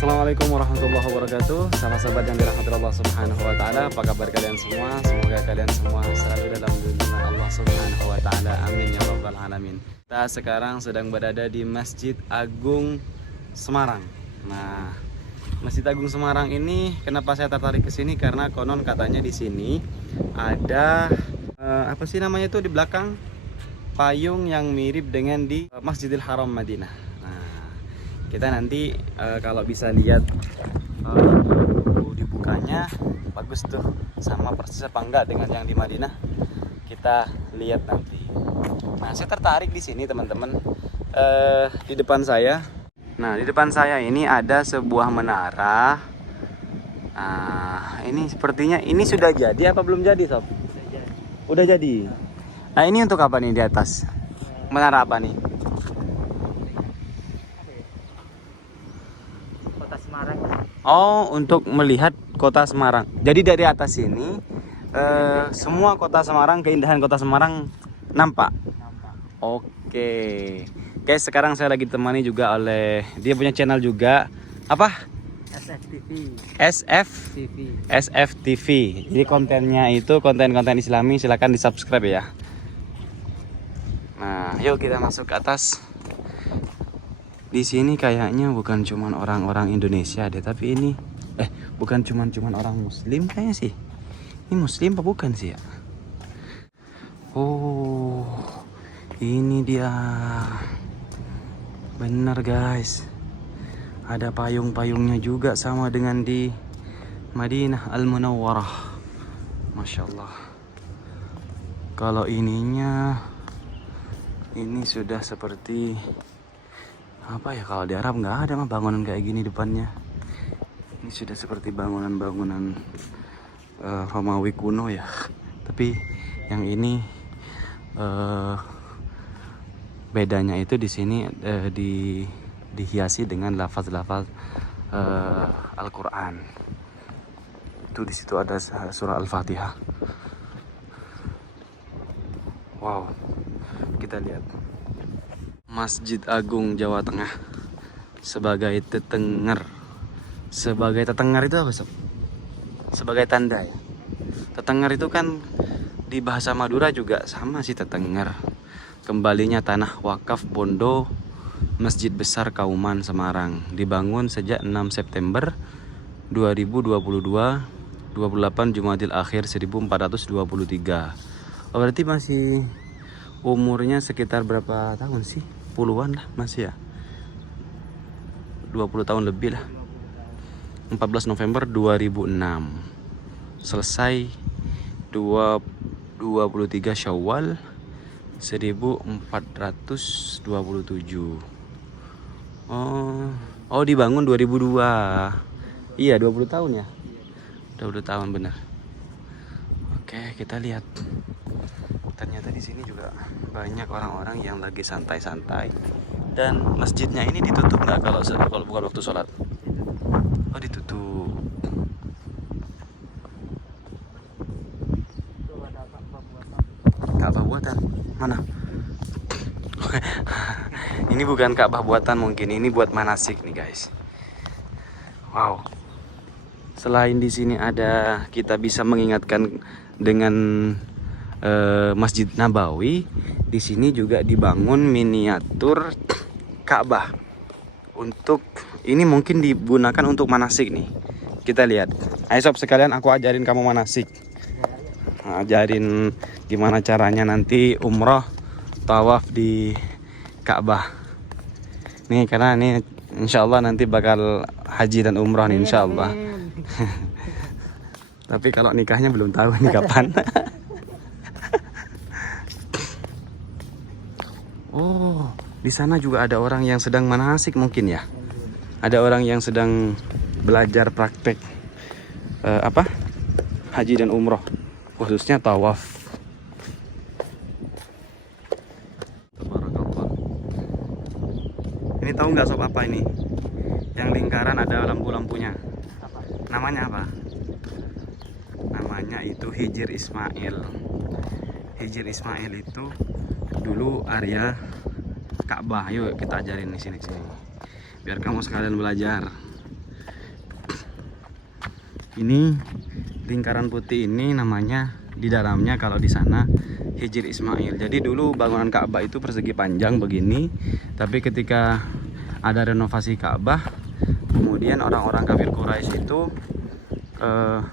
Assalamualaikum warahmatullahi wabarakatuh. Sahabat-sahabat yang dirahmati Allah Subhanahu wa taala, apa kabar kalian semua? Semoga kalian semua selalu dalam lindungan Allah Subhanahu wa taala. Amin ya rabbal alamin. Kita sekarang sedang berada di Masjid Agung Semarang. Nah, Masjid Agung Semarang ini kenapa saya tertarik ke sini? Karena konon katanya di sini ada apa sih namanya itu di belakang payung yang mirip dengan di Masjidil Haram Madinah. Kita nanti kalau bisa lihat dibukanya bagus tuh, sama persis apa enggak dengan yang di Madinah, kita lihat nanti. Nah, saya tertarik di sini teman-teman. Di depan saya, nah di depan saya ini ada sebuah menara. Nah, ini sepertinya ini sudah jadi apa belum jadi, Sob? Udah jadi. Nah, ini untuk apa nih di atas? Menara apa nih? Oh, untuk melihat kota Semarang. Jadi dari atas ini semua kota Semarang, keindahan kota Semarang nampak. Oke. Guys, sekarang saya lagi ditemani juga oleh dia punya channel juga. Apa? SFTV. Jadi kontennya itu konten-konten Islami, silahkan di-subscribe ya. Nah, yuk kita masuk ke atas. Di sini kayaknya bukan cuman orang-orang Indonesia deh, tapi ini bukan cuman orang Muslim kayaknya sih. Ini Muslim apa bukan sih ya? Oh, ini dia. Bener guys. Ada payung-payungnya juga sama dengan di Madinah Al-Munawwarah. Masya Allah. Kalau ininya, ini sudah seperti apa ya, kalau di Arab nggak ada mah bangunan kayak gini depannya. Ini sudah seperti bangunan-bangunan Romawi kuno ya. Tapi yang ini bedanya itu di sini dihiasi dengan lafaz-lafaz Al-Quran. Itu di situ ada surah Al-Fatihah. Wow, kita lihat. Masjid Agung Jawa Tengah sebagai tetenger. Sebagai tetenger itu apa, Sob? Sebagai tanda ya. Tetenger itu kan di bahasa Madura juga sama sih, tetenger. Kembalinya tanah wakaf Bondo Masjid Besar Kauman Semarang, dibangun sejak 6 September 2022, 28 Jumadil Akhir 1423. Oh, berarti masih umurnya sekitar berapa tahun sih? Puluhan lah masih ya. 20 tahun lebih lah. 14 November 2006. Selesai 23 Syawal 1427. Oh dibangun 2002. Iya, 20 tahun ya. 20 tahun benar. Oke, kita lihat. Ternyata di sini juga banyak orang-orang yang lagi santai-santai, dan masjidnya ini ditutup nggak kalau bukan waktu sholat? Oh, ditutup. Ka'bah buatan mana? Ini bukan Ka'bah buatan, mungkin ini buat manasik nih guys. Wow. Selain di sini ada, kita bisa mengingatkan dengan Masjid Nabawi, di sini juga dibangun miniatur Ka'bah. Untuk ini mungkin digunakan untuk manasik nih. Kita lihat. Ayo Sob, sekalian aku ajarin kamu manasik. Ajarin gimana caranya nanti umroh tawaf di Ka'bah. Nih, karena ini insya Allah nanti bakal haji dan umroh nih insya Allah. Tapi kalau nikahnya belum tahu nih kapan. Oh, di sana juga ada orang yang sedang manasik mungkin ya. Ada orang yang sedang belajar praktek haji dan umroh, khususnya tawaf. Ini tahu nggak Sob apa ini? Yang lingkaran ada lampu-lampunya. Namanya apa? Namanya itu Hijir Ismail. Hijir Ismail itu dulu area Ka'bah. Yuk kita ajarin di sini, biar kamu sekalian belajar. Ini lingkaran putih ini namanya di dalamnya kalau di sana Hijr Ismail. Jadi dulu bangunan Ka'bah itu persegi panjang begini, tapi ketika ada renovasi Ka'bah, kemudian orang-orang kafir Quraisy itu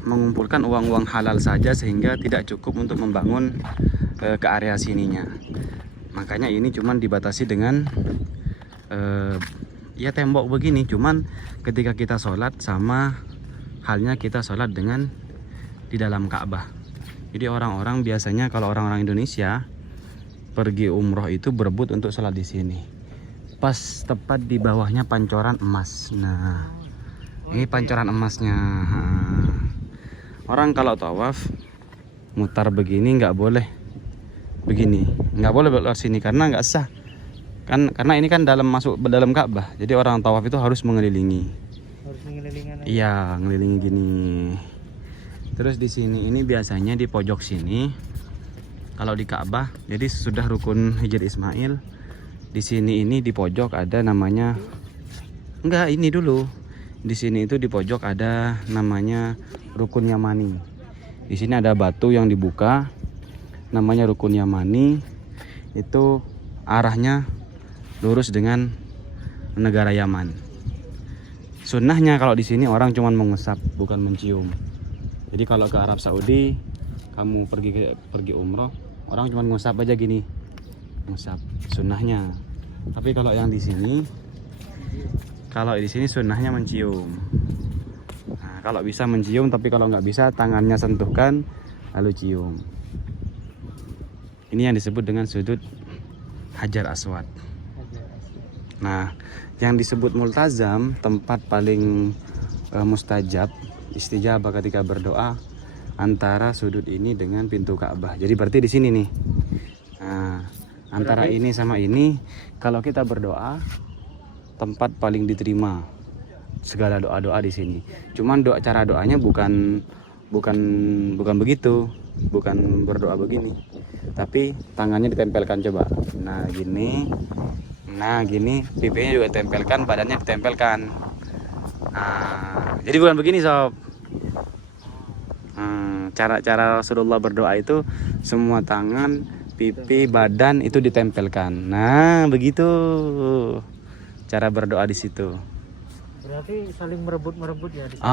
mengumpulkan uang-uang halal saja sehingga tidak cukup untuk membangun ke area sininya. Makanya ini cuman dibatasi dengan ya tembok begini. Cuman ketika kita sholat sama halnya kita sholat dengan di dalam Ka'bah. Jadi orang-orang biasanya kalau orang-orang Indonesia pergi umroh itu berebut untuk sholat di sini. Pas tepat di bawahnya pancoran emas. Nah, ini pancoran emasnya. Orang kalau tawaf mutar begini nggak boleh begini, nggak boleh lewat sini karena nggak sah. Karena ini kan masuk dalam Ka'bah. Jadi orang tawaf itu harus mengelilingi. Harus mengelilingan. Iya, ngelilingi gini. Terus di sini ini biasanya di pojok sini kalau di Ka'bah. Jadi sudah rukun Hijr Ismail. Di sini ini di pojok ada namanya, enggak, ini dulu. Di sini itu di pojok ada namanya Rukun Yamani. Di sini ada batu yang dibuka, namanya Rukun Yamani. Itu arahnya lurus dengan negara Yaman. Sunnahnya kalau di sini orang cuma mengusap, bukan mencium. Jadi kalau ke Arab Saudi, kamu pergi umroh, orang cuma ngusap aja gini, ngusap. Sunnahnya. Tapi kalau yang di sini, sunnahnya mencium. Nah, kalau bisa mencium, tapi kalau nggak bisa tangannya sentuhkan lalu cium. Ini yang disebut dengan sudut Hajar Aswad. Nah, yang disebut multazam, tempat paling mustajab, istijabah ketika berdoa, antara sudut ini dengan pintu Ka'bah. Jadi berarti di sini nih. Nah, antara ini sama ini, kalau kita berdoa, tempat paling diterima segala doa-doa di sini. Cuman cara doanya bukan begitu, bukan berdoa begini. Tapi tangannya ditempelkan, coba. Nah, gini, pipinya juga ditempelkan, badannya ditempelkan. Nah, jadi bukan begini, sob. Cara Rasulullah berdoa itu semua tangan, pipi, badan itu ditempelkan. Nah, begitu cara berdoa di situ. Berarti saling merebut ya di situ.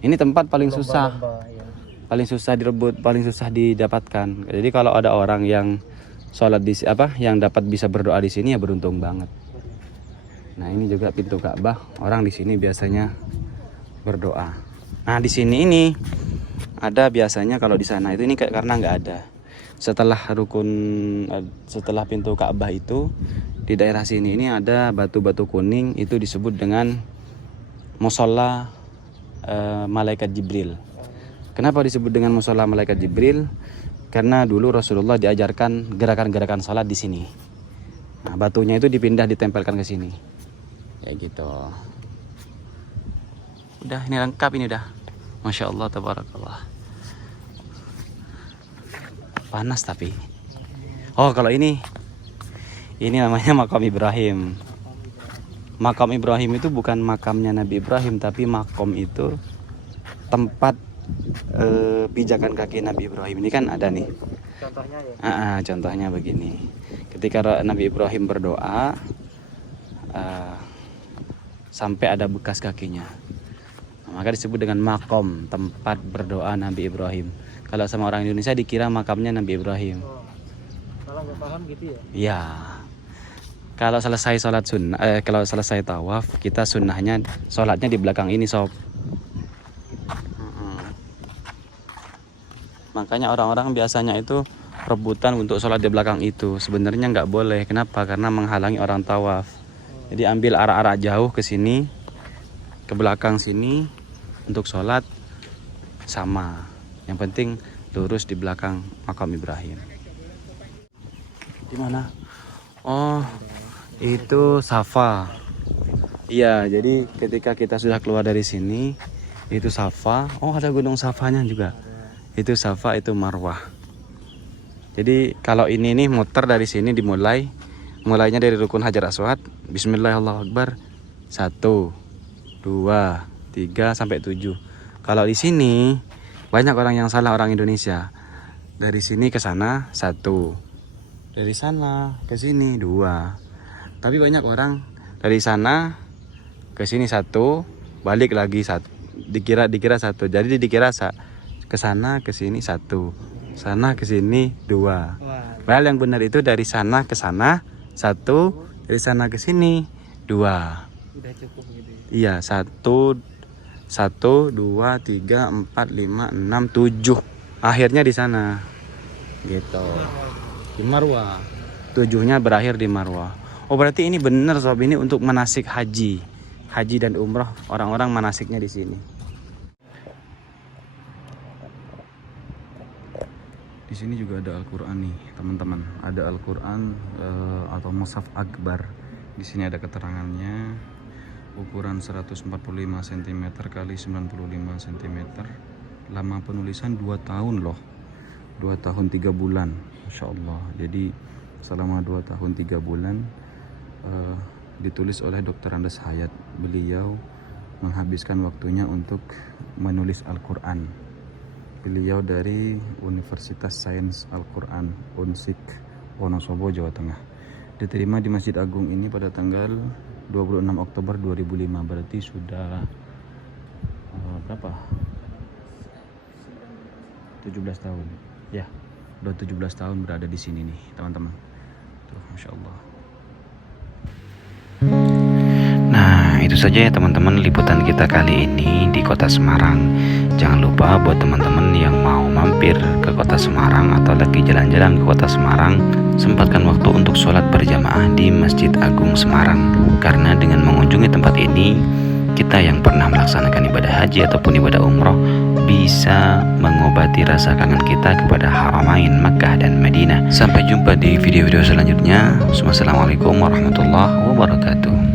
Ini tempat paling susah. Ya. Paling susah direbut, paling susah didapatkan. Jadi kalau ada orang yang sholat yang dapat bisa berdoa di sini, ya beruntung banget. Nah, ini juga pintu Ka'bah. Orang di sini biasanya berdoa. Nah, di sini ini ada biasanya, kalau di sana itu ini karena nggak ada. Setelah pintu Ka'bah itu, di daerah sini ini ada batu-batu kuning, itu disebut dengan musola malaikat Jibril. Kenapa disebut dengan musola malaikat Jibril? Karena dulu Rasulullah diajarkan gerakan-gerakan salat di sini. Nah, batunya itu ditempelkan ke sini. Ya gitu. Udah, ini lengkap ini udah. Masya Allah, tabarakallah. Panas tapi. Oh, kalau ini namanya makam Ibrahim. Makam Ibrahim itu bukan makamnya Nabi Ibrahim, tapi makom itu tempat pijakan kaki Nabi Ibrahim. Ini kan ada nih. Contohnya ya. Contohnya begini. Ketika Nabi Ibrahim berdoa, sampai ada bekas kakinya. Nah, maka disebut dengan makom, tempat berdoa Nabi Ibrahim. Kalau sama orang Indonesia dikira makamnya Nabi Ibrahim. Kalau nggak paham gitu ya? Iya. Kalau selesai kalau selesai tawaf, kita sunnahnya sholatnya di belakang ini, sob. Makanya orang-orang biasanya itu rebutan untuk sholat di belakang itu. Sebenarnya nggak boleh. Kenapa? Karena menghalangi orang tawaf. Jadi ambil arah-arah jauh ke sini, ke belakang sini untuk sholat sama. Yang penting lurus di belakang makam Ibrahim. Di mana? Oh, itu Safa. Iya, jadi ketika kita sudah keluar dari sini, itu Safa. Oh, ada gunung Safanya juga. Itu Safa, itu Marwah. Jadi kalau ini nih muter dari sini mulainya dari rukun Hajar Aswad. Bismillahirrahmanirrahim. 1, 2, 3 sampai 7. Kalau di sini banyak orang yang salah, orang Indonesia. Dari sini ke sana 1, dari sana ke sini 2. Tapi banyak orang dari sana ke sini 1, balik lagi 1. Dikira 1. Jadi dikira ke sana ke sini 1, sana ke sini 2. Wah, Padahal yang benar itu dari sana ke sana 1, dari sana ke sini 2. udah cukup gitu ya. Iya, 1, 2, 3, 4, 5, 6, 7. Akhirnya di sana. Gitu. Di Marwah. 7-nya berakhir di Marwah. Oh, berarti ini benar sob, ini untuk manasik haji. Haji dan umroh, orang-orang manasiknya di sini. Di sini juga ada Al-Qur'an nih, teman-teman. Ada Al-Qur'an atau Mushaf Akbar. Di sini ada keterangannya. Ukuran 145 cm kali 95 cm. Lama penulisan 2 tahun loh. 2 tahun 3 bulan. Masya Allah. Jadi selama 2 tahun 3 bulan ditulis oleh Dr. Andes Hayat. Beliau menghabiskan waktunya untuk menulis Al-Qur'an. Beliau dari Universitas Sains Al-Qur'an Unsik, Wonosobo, Jawa Tengah. Diterima di Masjid Agung ini pada tanggal 26 Oktober 2005. Berarti sudah berapa? 17 tahun. Ya, udah 17 tahun berada di sini nih, teman-teman. Tuh, Masya Allah. Nah, itu saja ya teman-teman liputan kita kali ini di Kota Semarang. Jangan lupa buat teman-teman yang mau mampir ke Kota Semarang atau lagi jalan-jalan ke Kota Semarang, sempatkan waktu untuk sholat berjamaah di Masjid Agung Semarang. Karena dengan mengunjungi tempat ini, kita yang pernah melaksanakan ibadah haji ataupun ibadah umroh bisa mengobati rasa kangen kita kepada Haramain Makkah dan Madinah. Sampai jumpa di video-video selanjutnya. Wassalamualaikum warahmatullahi wabarakatuh.